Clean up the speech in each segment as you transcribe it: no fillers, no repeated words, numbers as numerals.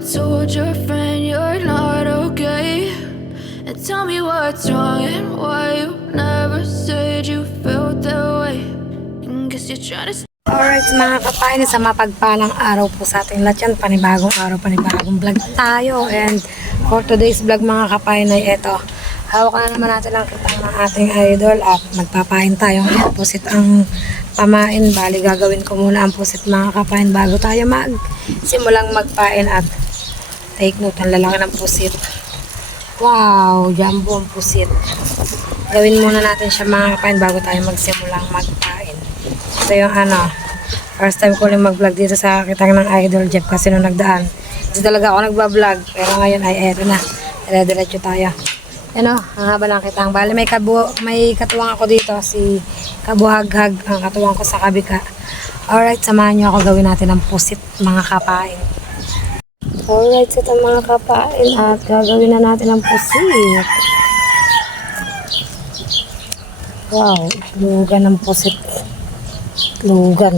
told your friend you're not okay? And tell me what's wrong and why you never said you felt that way. And guess you're trying to. Alright mga kapain, sa mapagpalang araw po sa ating lahat yan. Panibagong araw, panibagong vlog tayo. And for today's vlog mga kapain ay eto. Hawak na naman natin ang kitang ng ating idol at magpapain tayo. Ngayon pusit ang pamain. Bali gagawin ko muna ang pusit mga kapain bago tayo simulang magpain at take note ang lalaki ng pusit. Wow, jumbo ang pusit. Gawin muna natin siya mga kapain bago tayo magsimulang magpain. Ito yung first time ko lang mag-vlog dito sa kitang ng idol Jeff kasi nung nagdaan. Hindi talaga ako nagba-vlog pero ngayon ay eto na. Dire-diretso tayo. Ano, ang haba ng kitang. Bali may katuwang ako dito, si Kabuhaghag ang katuwang ko sa kabika. Alright, samahan nyo ako gawin natin ang pusit mga kapain. Alright, ito mga kapain at gagawin na natin ang pusit. Wow, lugan ng pusit. Lugan.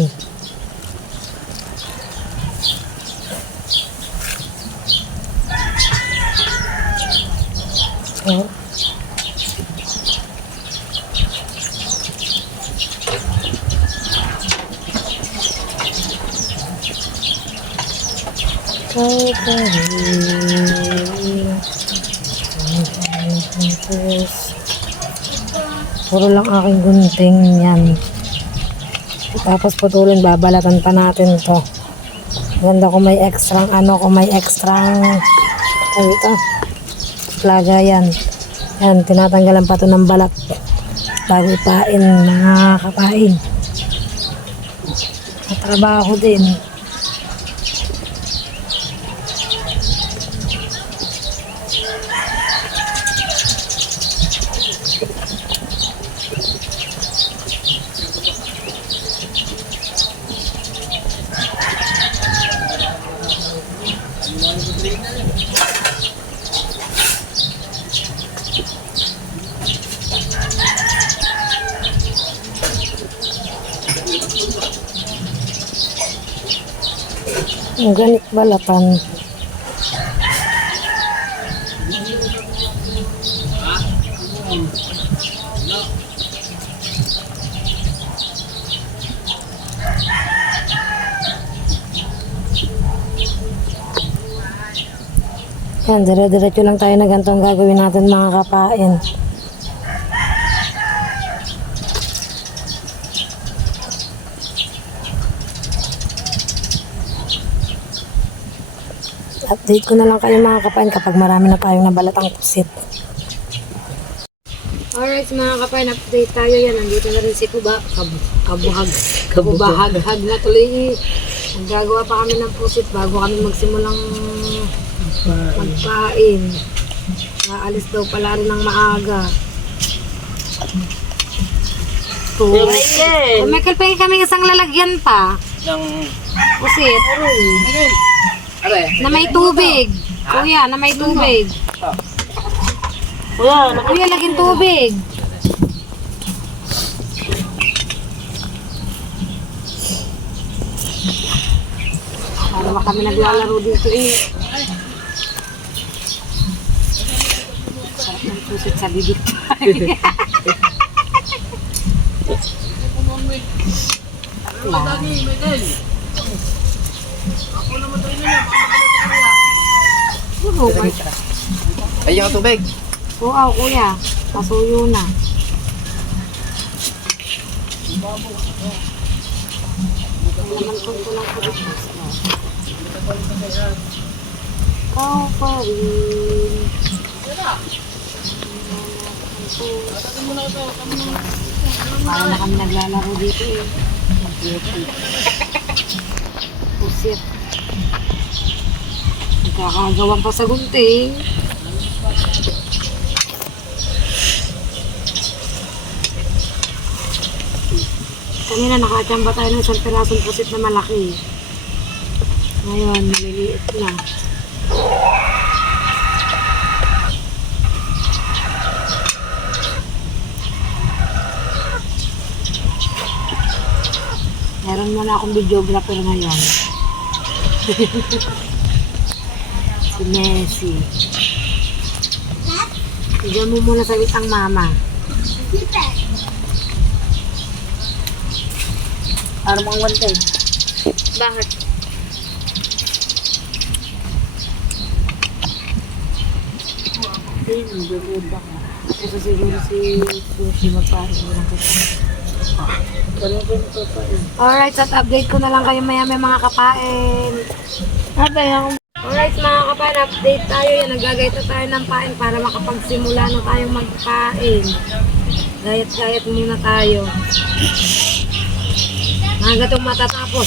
Oh. Puro lang aking gunting yan. Tapos putulin, babalatan pa natin to. Ganda kung may extra kung may extra ito plaga yan. Yan, tinatanggalan pa to ng balat bago ipain mga kapain. Matrabaho din. Ang ganit balatan. Yan, dire-diretso lang tayo na ganito ang gagawin natin mga kapain. Update ko na lang kayo mga kapain kapag marami na tayong nabalatang pusit. Alright mga kapain, update tayo yan. Nandito na rin si Kabuhaghag na tuloy. Naggagawa pa kami ng pusit bago kami magsimulang magpain. Naalis daw pala rin ng maaga. Michael, pahil kami isang lalagyan pa. Pusit. Na may tubig. Kuya, na may tubig. Kuya, laging tubig. Para ba kami naglalaro dito eh. Sarap ng pusit sa bibig. Ay, yung tubig. Oo, kuya. Pasuyo na. Naman ko lang po dito. Ikaw pa rin. Para na kami naglalaro dito eh. Pusit. Kakagawan pa sa gunting. Kanina nakachamba tayo ng isang pirasong pusit na malaki. Ngayon, maliliit na. Meron mo na akong videographer ngayon. Si Messi. Bigyan mo muna sa ang mama. Para mong wanted. Bakit? Ayun, nagbubuod ako. Kasi siguro si Sushi magparin mo lang kasi. Alright, so update ko na lang kayo maya may mga kapain. Alright mga kapain, update tayo. Yan, naggagayat na tayo ng pain para makapagsimula na tayong magpain. Gayat-gayat muna tayo. Hanggang itong matatapos,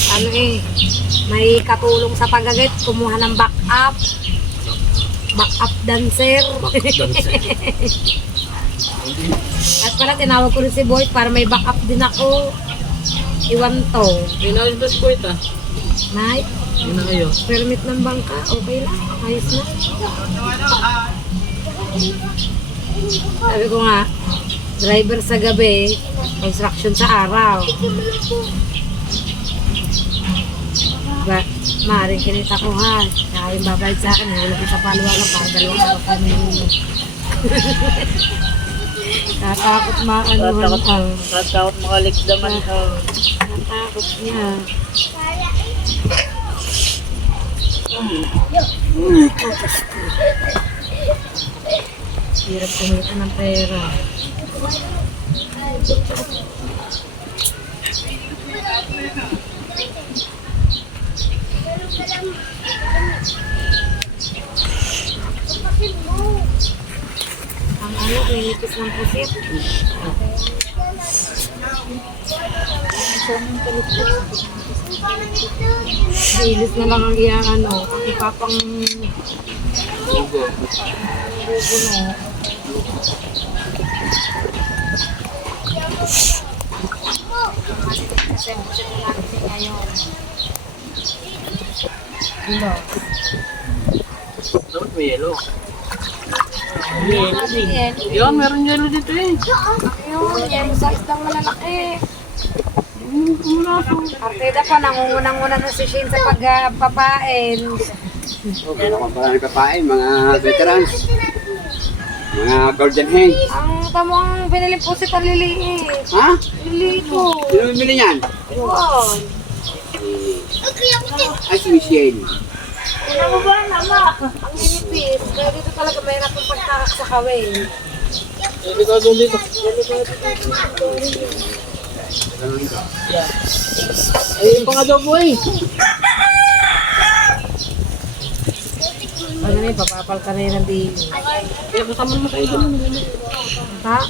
may katulong sa paggagayat, kumuha ng backup dancer. At pala tinawag ko rin si Boyd para may backup din ako. Iwan to. Pinawin ba si Boyd ah? Nay, Yun na kayo. permit ng bangka, okay lang, ayos na. Sabi ko nga, driver sa gabi, construction sa araw. Ba, maaaring kinita ko ha. Kaya yung babayad sa akin, wala ko sa paluwagan para 2 araw kami. Tatakot maanuhan ang. Tatakot makalikdaman ang. Tatakot niya. Hirap kumita ng pera. Ang ninipis ng pusit. Ilis na lang ang ipapang bugo no. Kasi pusit na lang kasi ngayon. Dapat may yelo. Yelo din. Yun, meron yelo dito eh. Ayun, yan sa isdang malalaki. Partida pa, nangungunang-unang na si Shane sa pagpapain. Ano ka pala nagpapain, mga veterans, mga golden hen. Ang tamang binili po si Paliliit. Ha? Lili ko. Sino bibili niyan? Wow. Ay, si Michelle. Una mo ba, nama? Ang ninipis. Kaya dito talaga mahirap yung pagtakak sa kawin. Delikado dito. Yeah. Ay, yung pangadobo eh. Ano na yun, papapal ka na yun ang din. Kaya kasama mo kayo doon. Ha?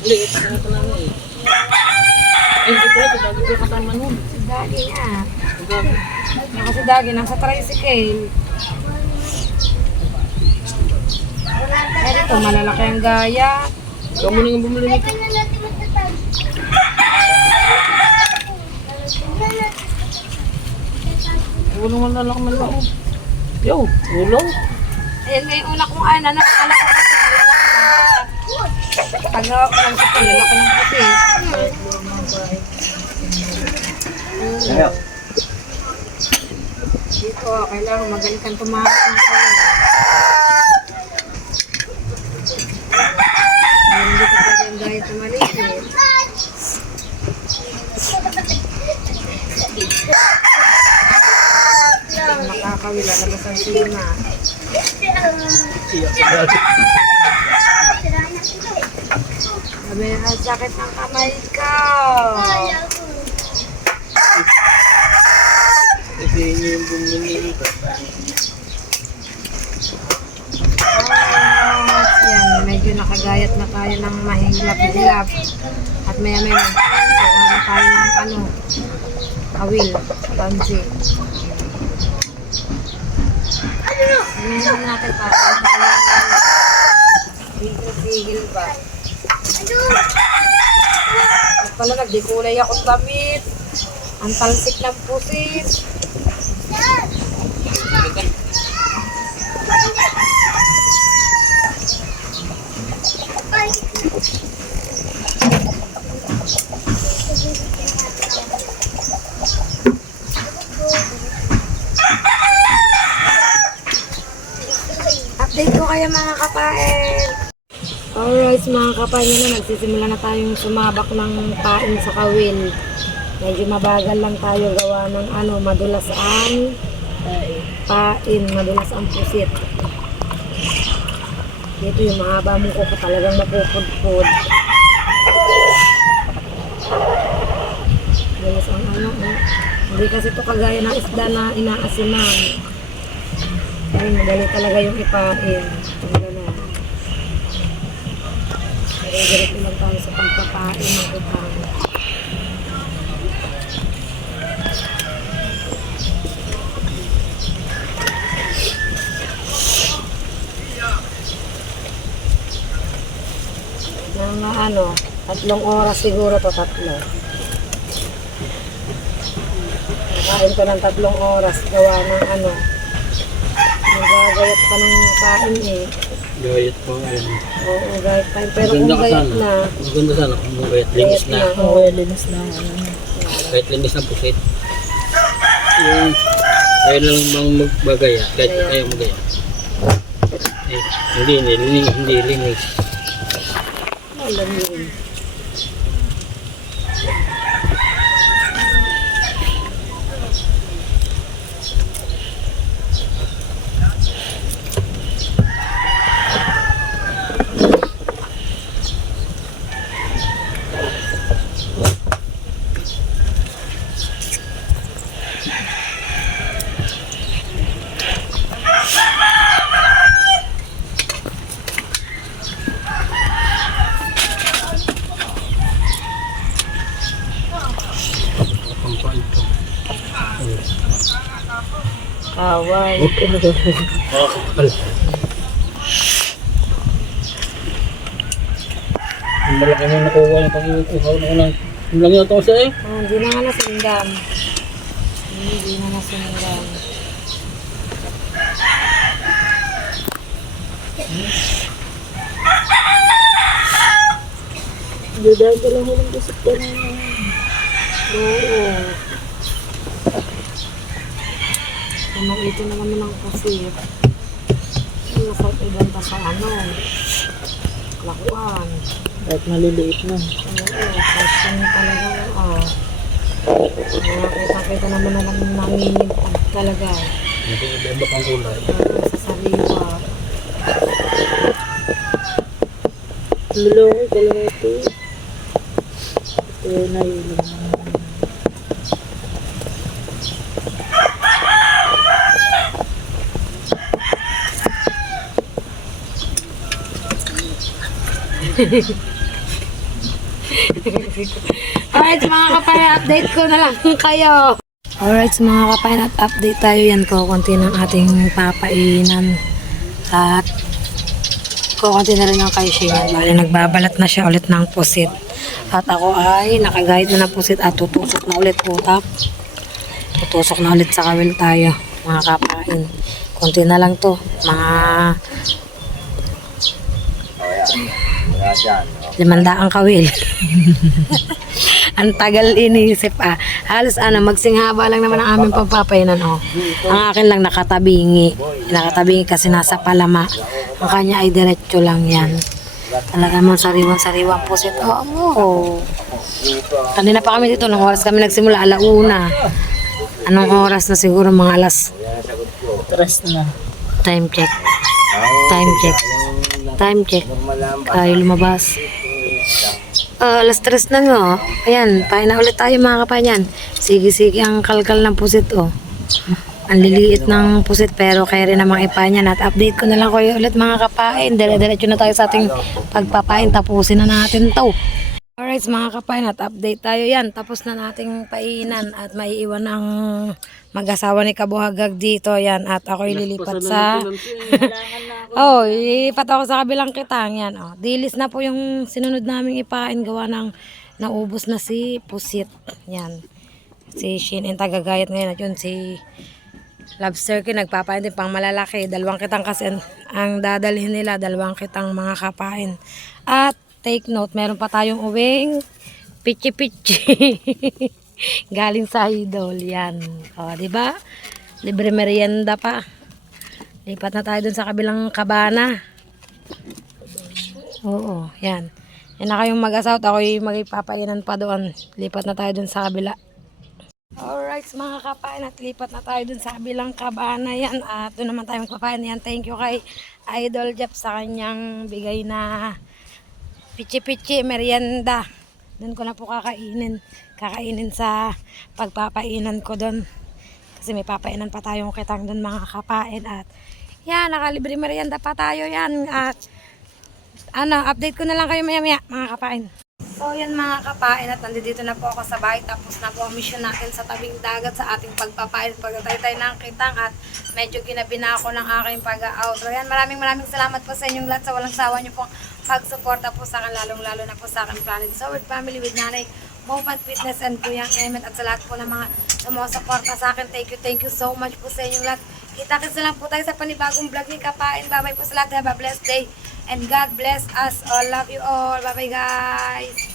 Hindi, kasama ka lang eh. Ay, hindi pala, dagi ko kasama nun. Si Dagi nga. Si Dagi, nasa tricycle. Eh, dito, malalaki ang gaya. Ikaw mo nang bumili nito. Ulong man lalaki man ako. Yo, ulong. Ayan nga yung una kong akala ko kasi lalaki. Pag nawak ko lang sa lalaki ng puti. Ayaw. Dito, kailangan magaling kang tumahak ng kayo. Meron dito pa yung gaya sa maliit. Nakakawila, labas ang sima. Sabi, ang sakit ng kamay ko. Kasi yun yung bumili nito. Yan, medyo nakagayat na tayo ng mahilap-hilap. At maya-maya magkuha na tayo ng awil, tansi. Tingnan natin para tayo sigil ba. At pala nagdikulay akong damit. Ang talsik ng pusit. kayo mga kapain. Alright mga kapain, na nagsisimula na tayong sumabak ng pain sa kawil. Medyo mabagal lang tayo gawa ng madulas ang pain, madulas ang pusit. Dito yung mahaba mo ko talagang mapupudpud. Madulas ang hindi kasi ito kagaya ng isda na inaasinan. Ay, madali talaga yung ipain. Diretso lang tayo sa pagpapain ng utang. Ng 3 oras siguro to, 3. Nakain ko ng 3 oras gawa ng nagagayat pa ng pain eh. Gayat po. Oo, gayat pa. Pero kung gayat na, Maganda sana kung gayat linis na. Oo, linis na. Kahit linis na pusit. Yung ayaw na lang bang magbagaya kahit ayaw magaya. Eh, hindi linis. Alam yun. Away. Kapal. Ang malaki na nakuha yung pag-iuhaw na unang. Ang lang yun ito siya eh. Hindi na nga nasundan. Hindi na nasundan. Dudaan ka lang hulang kusip ka na. Oo. Naman ito na naman ang kusip. Masarap ibanta sa lakuan. Kahit maliliit na. Oo, kasi talaga, nakita naman na lang namin talaga. Iba pang kulay. Sa sariwa. Lulong ko lang ito. Ito na yun. Alright mga kapayan, update ko na lang kayo. Alright mga kapayan, update tayo yan ko. Konti ng ating papainan. At kukunti na rin yung kay Shane. Bali nagbabalat na siya ulit ng pusit. At ako ay nakagayad na ng pusit at tutusok na ulit utak. Tutusok na ulit sa kawil tayo mga kapain. Konti na lang to. Mga 500 kawil. Ang tagal inisip Halos magsinghaba lang naman ang aming pagpapainan Ang akin lang nakatabingi. Nakatabingi kasi nasa palama. Ang kanya ay diretso lang yan. Talaga man sariwang pusit. Kanina pa kami dito. Nung oras kami nagsimula, 1:00. Anong oras na siguro? Mga alas 3 na. Time check. Tayo lumabas. Alas 3 na nga. Ayan, pahin na ulit tayo mga kapanyan. Sige ang kalkal ng pusit Ang liliit ng pusit pero kaya rin namang ipain yan. At update ko na lang kayo ulit mga kapain. Dire-diretso na tayo sa ating pagpapain. Tapusin na natin to. Alright mga kapain, at update tayo yan. Tapos na nating painan at maiiwan ang mag-asawa ni Kabuhagag dito. Yan, at ako'y lilipat sa... Ilipat ako sa kabilang kitang. Yan, dilis na po yung sinunod naming ipain. Gawa ng naubos na si Pusit. Yan. Si Shane ang tagagayat ngayon. At yun si Lobster King nagpapain din pang malalaki. 2 kitang kasi ang dadalhin nila. 2 kitang mga kapain. At take note, meron pa tayong uwing pichi-pichi. Galing sa idol. Yan. Diba? Libre merienda pa. Lipat na tayo dun sa kabilang kabana. Oo, yan. Yan na kayong mag-asawa. Ako'y magpapainan pa doon. Lipat na tayo dun sa kabila. Alright, mga kapain, at lipat na tayo dun sa kabilang kabana yan. At doon naman tayo magpapain yan. Thank you kay Idol Jeff sa kanyang bigay na pichi-pichi, merienda. Doon ko na po kakainin. Kakainin sa pagpapainan ko doon. Kasi may papainan pa tayong kitang doon, mga kapain. At yan, nakalibre merienda pa tayo yan. At update ko na lang kayo maya-maya, mga kapain. So yan, mga kapain, at nandito na po ako sa bahay. Tapos na po ang mission natin sa tabing dagat sa ating pagpapain. Pagkatay ng kitang at medyo ginabi na ako ng aking pag-outro. Yan, maraming salamat po sa inyong lahat sa walang sawa nyo pong pagsuporta po sa akin, lalong-lalo na po sa akin Planet Soward Family with Nanay Mopat Fitness and Kuyang Emet, at sa lahat po ng mga sumusuporta sa akin. Thank you so much po sa inyong lahat. Kita-kits na lang po tayo sa panibagong vlog ni Kapain. Bye-bye po sa lahat. Have a blessed day and God bless us all. Love you all. Bye-bye, guys.